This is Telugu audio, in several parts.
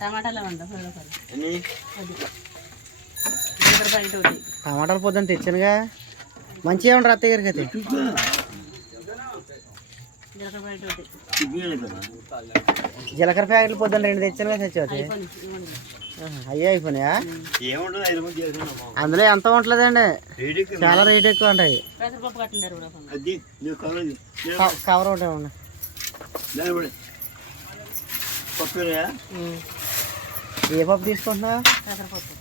టమాటాలు టమాటాలు పొద్దున్న తెచ్చానుగా. మంచిగా ఉండరు అత్తయ్య గారికి అయితే జీలకర్ర కదా ప్యాకెట్లు పొద్దున్న రెండు తెచ్చానుగా తెచ్చావు అయిపోయింది ఇవ్వండి. అయ్యే అయిపోయినాయా అందులో ఎంత ఉంటలేదండి. చాలా రేట్ ఎక్కువ ఉంటాయి. కవర్ క- కవర్ ఒకటి ఇవ్వండి నిలబడి పప్పురా ఏ పప్పు తీసుకుంటున్నావు? పెసరపప్పు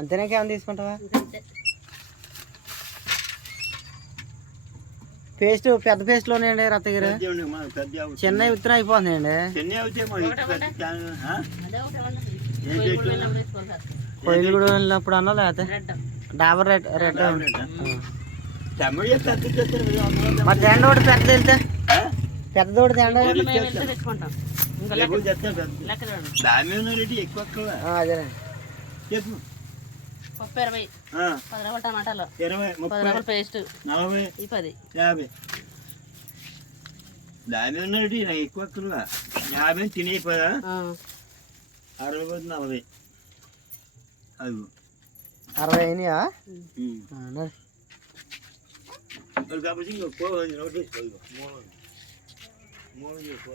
అంతేనా ఏమైనా తీసుకుంటావా? పేస్ట్ పెద్ద రత్తగిరి ఉండే మా పెద్ద అవుతుంది. చిన్న విత్తనం అయిపోతున్నాయండి. చెన్నై మా? అదే? కూడా వెళ్ళినప్పుడు అన్నా లేకపోతే రెడ్ డాబర్ రెడ్ రెడ్ మరి తేండ ఒకటి పెద్ద వెళ్తే? పెద్ద ఒకటి తేండ అదేనండి చెప్పు. పప్పు ఇరవై ఆ, పది రూపాయలు టమాటాలు. ఇరవై పది రూపాయలు పేస్ట్. నలభై. ఈ పది. యాభై. దాని నాకు ఎక్కువ యాభై తినేయిపోయా ఆ, అరవై పోతే నలభై అది అరవై అయినాయా ఉమ్. ఆ, నడు. అది కాబట్టి ఇంకో పో నోట్ వేసుకో ఇదిగో. మూడు మూడు చేసుకో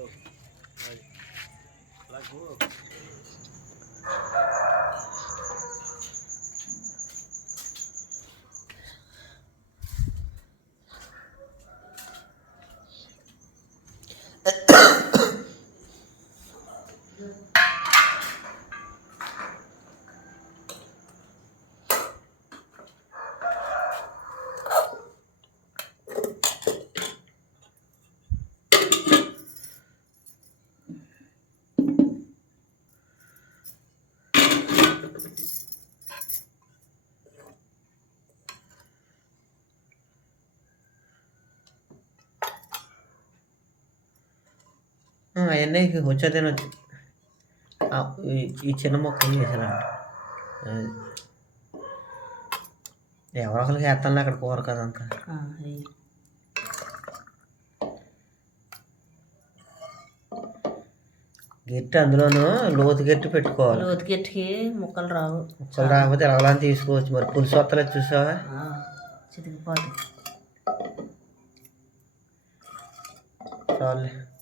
అవన్నీ వచ్చా. తినొచ్చు ఆ, ఈ- చిన్న మొక్కలు చేశారంట. ఎవరో ఒకరికి వేస్తాను అక్కడ కూర కదంతా. గిట్టి అందులోనూ లోతు గట్టి పెట్టుకోవాలి. లోతుకెట్టుకి ముక్కలు రావు. ముక్కలు రాకపోతే ఎలా తీసుకోవచ్చు. మరి పులుసు వస్తలేదు చూసావా? ఆ, చితికిపోతాయి. చాలు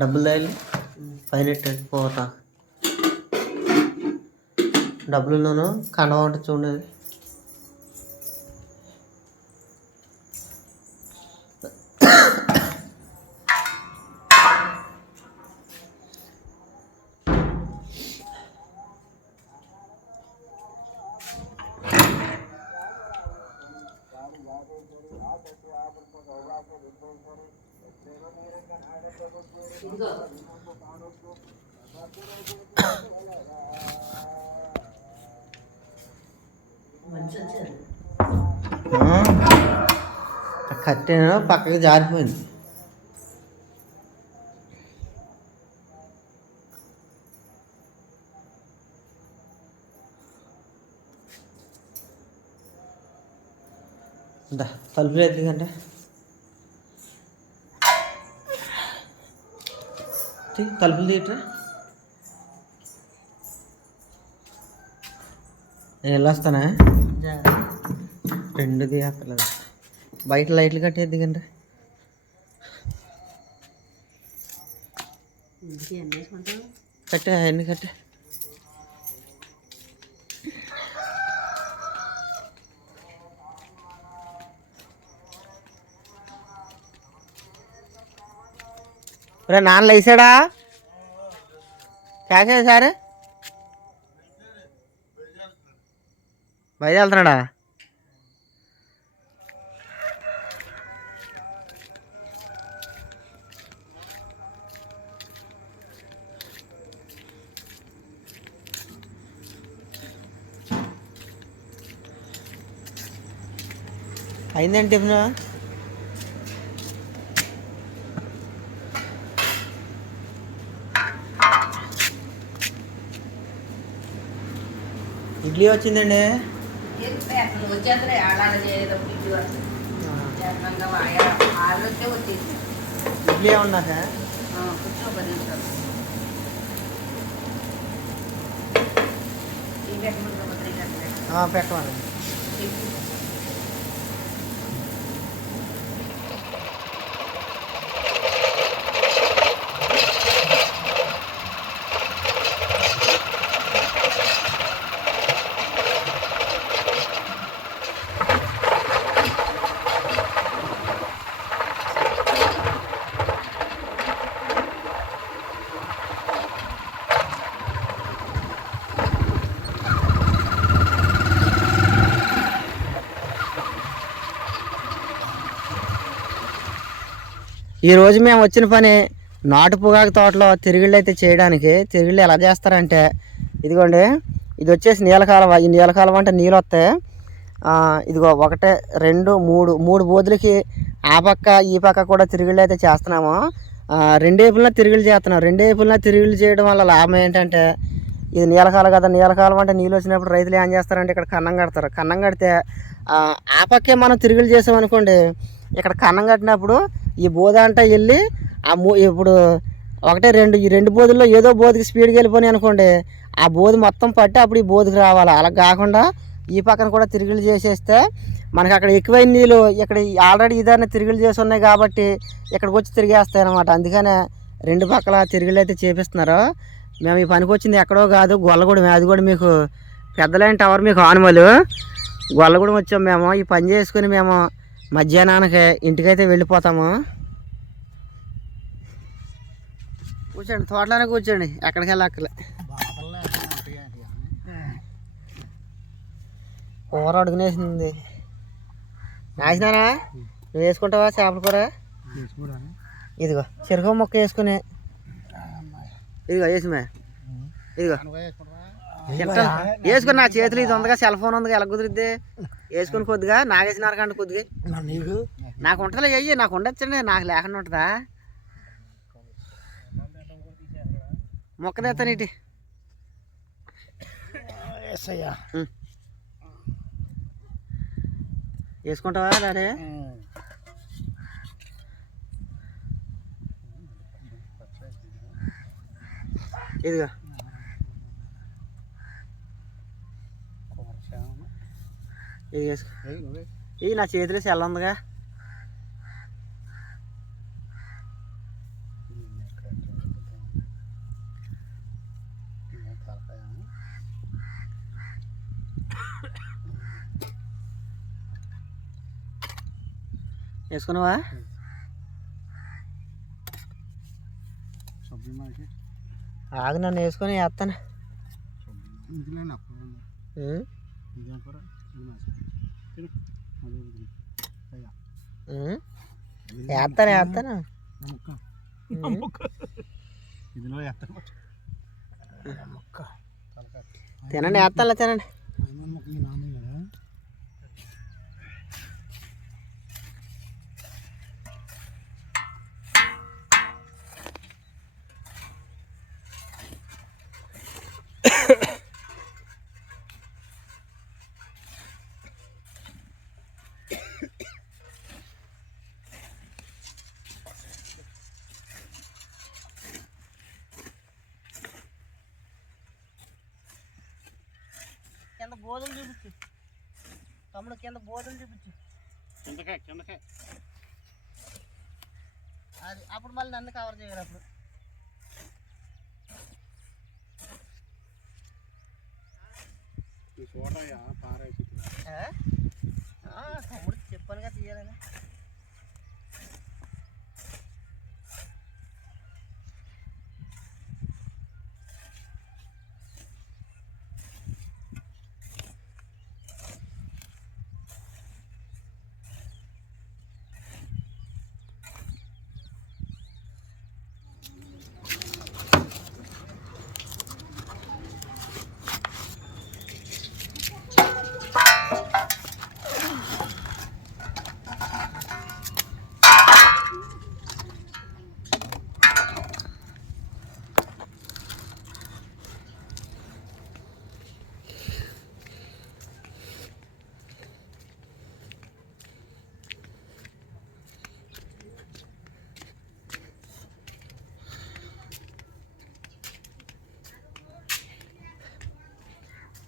డబ్బులు దాయి పైన ఎట్టు పోతా. డబ్బులులోను కండవ ఉంటుంది చూడండి కట్టెను పక్కకి జారిపోయింది. తలుపు తలుపులు ఎందుకంటే తలుపులు తీయట్రా నేను వెళ్ళొస్తానా రెండు తీయక్కర్లేదు బయట లైట్లు కట్టేది వేసుకుంటాం కట్టే అవన్నీ కట్టే రే నాన్న లేసాడా క్యాష్ సార్ బయట వెళ్తున్నాడా? అయిందంటే ఇడ్లీ వచ్చిందండి. ఇడ్లీ తెలియదు. పెట్టమని ఈరోజు మేము వచ్చిన పని నాటు పొగాకు తోటలో తిరుగుళ్ళు అయితే చేయడానికి తిరుగుళ్ళు ఎలా చేస్తారంటే ఇదిగోండి ఇది వచ్చేసి నీళ్ళ ఈ నీళ్ళ అంటే నీళ్ళు వస్తాయి. ఇదిగో ఒకటే రెండు మూడు మూడు బోధులకి ఆ పక్క ఈ పక్క కూడా తిరుగుళ్ళు అయితే చేస్తున్నాము. ఆ, రెండేపులన తిరుగుళ్ళు చేస్తున్నాం. రెండేపులన తిరుగులు చేయడం వల్ల లాభం ఏంటంటే ఇది నీళ్ళ కదా నీలకాలం అంటే నీళ్ళు వచ్చినప్పుడు రైతులు ఏం చేస్తారంటే ఇక్కడ కన్నం కడతారు. కన్నం కడితే ఆ, ఆ పక్కే మనం తిరుగులు చేసామనుకోండి ఇక్కడ కన్నం కట్టినప్పుడు ఈ బోధ అంటే వెళ్ళి ఆ మూ ఇప్పుడు ఒకటే రెండు ఈ రెండు బోధుల్లో ఏదో బోధకి స్పీడ్కి వెళ్ళిపోయి అనుకోండి ఆ బోధి మొత్తం పట్టి అప్పుడు ఈ బోధకి రావాలి. అలా కాకుండా ఈ పక్కన కూడా తిరుగులు చేసేస్తే మనకి అక్కడ ఎక్కువైన నీళ్ళు ఇక్కడ ఆల్రెడీ ఇదాన్ని తిరుగులు చేసి ఉన్నాయి కాబట్టి ఇక్కడికి వచ్చి తిరిగేస్తాయి అనమాట అందుకనే రెండు పక్కల తిరుగులు అయితే చేపిస్తున్నారు. మేము ఈ పనికి వచ్చింది ఎక్కడో కాదు గొల్లగూడెం. అది కూడా మీకు పెద్దలైన టవర్ మీకు ఆనుమలు. గొల్లగూడెం వచ్చాం మేము. ఈ పని చేసుకుని మేము మధ్యాహ్నానికి ఇంటికైతే వెళ్ళిపోతాము. కూర్చోండి తోటలోనే కూర్చోండి. ఎక్కడికి వెళ్ళక్కలే కూర అడుగునేసింది. నాసినానా నువ్వు వేసుకుంటావా చేపల కూర? ఇదిగో చెరుకు మొక్క వేసుకుని. ఇదిగో వేసిమే. ఇదిగో. తింటాను. వేసుకుని నా చేతులు ఇది ఉందిగా సెల్ ఫోన్ ఉందిగా ఎలా కుదిరిద్ది? వేసుకుని కొద్దిగా నాగేసినారు కంటే కొద్దిగా. నీకు? నాకు ఉంటుందిలే అయ్యి నాకు ఉండొచ్చండి నాకు లేకుండా ఉంటుందా? మొక్క తెస్తాను ఇటు ఎస్ అయ్యా వేసుకుంటావా డాడీ ఇదిగో. ఇది నా చేతిలో సెల్ ఉందిగా. వేసుకున్నావా? ఆగు నన్ను వేసుకొని వేస్తాను? వేస్తాను వేస్తాను? ఇందులో ఎత్తాను తినండి. వేస్తానులే తినండి మొక్క మీ నాన్న కదా బోధలు చూపించు. తమ్ముడు కింద బోధలు చూపించు. కిందకే కిందకే. అది అప్పుడు మళ్ళీ నన్ను కవర్ చేయాలి అప్పుడు? ఈ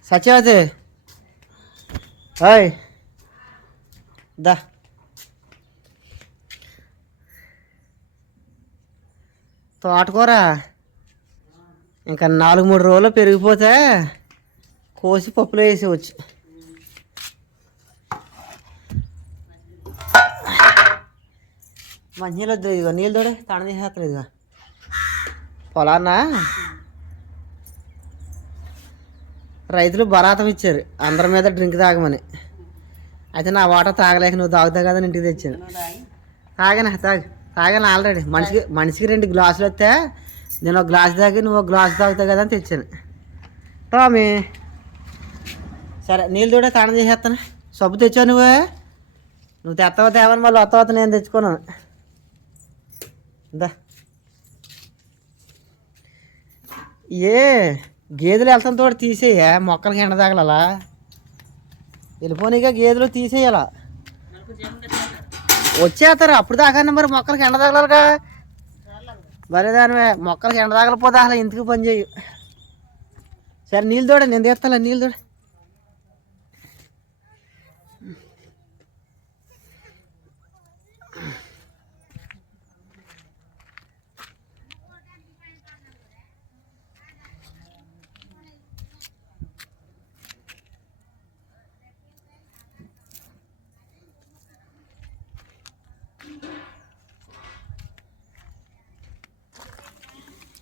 సత్యవతి. హాయ్ దా. తోటకూర. ఇంకా నాలుగు మూడు రోజులు పెరిగిపోతే కోసి పప్పులో వేసేవచ్చు మంచినీళ్ళు వద్దు ఇదిగో నీళ్ళు తోడే తణ చేసేస్తారు ఇదిగో పొలానా రైతులు బరాతం ఇచ్చారు. అందరి మీద డ్రింక్ తాగమని. అయితే నా వాటర్ తాగలేక నువ్వు తాగుతావు కదా అని ఇంటికి తెచ్చాను. తాగాను తాగు. తాగాను ఆల్రెడీ. మనిషికి మనిషికి రెండు గ్లాసులు వస్తే నేను ఒక గ్లాస్ తాగి నువ్వు ఒక గ్లాస్ తాగుతావు కదా అని తెచ్చాను. టామీ. సరే నీళ్ళు చూడే తానం చేసేస్తాను. సబ్బు తెచ్చావు నువ్వు? నువ్వు తెత్తవ తేవని మళ్ళీ వస్తావా నేను తెచ్చుకున్నాను. ఇందా ఏ? గేదెలు వెళ్తాం తోటి తీసేయ మొక్కలకి ఎండ తగలలా? వెళ్ళిపోనీగా గేదెలు తీసేయాలా? వచ్చేస్తారు అప్పుడు దాకా మరి మొక్కలకి ఎండ తగలగా మరే దానివే మొక్కలకి ఎండ తగలపోతే అసలు ఎందుకు పని చేయు. సరే నీళ్ళు తోడ నేను తీస్తాను నీళ్ళు తోడ.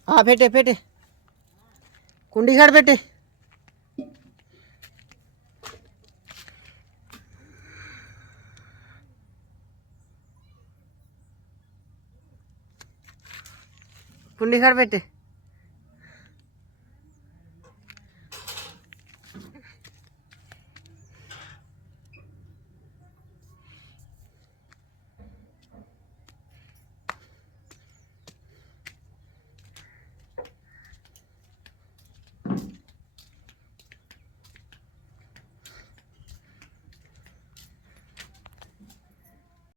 పెట్టే పెట్టే. కుండీ కాడ పెట్టే. కుండీ కాడ పెట్టే.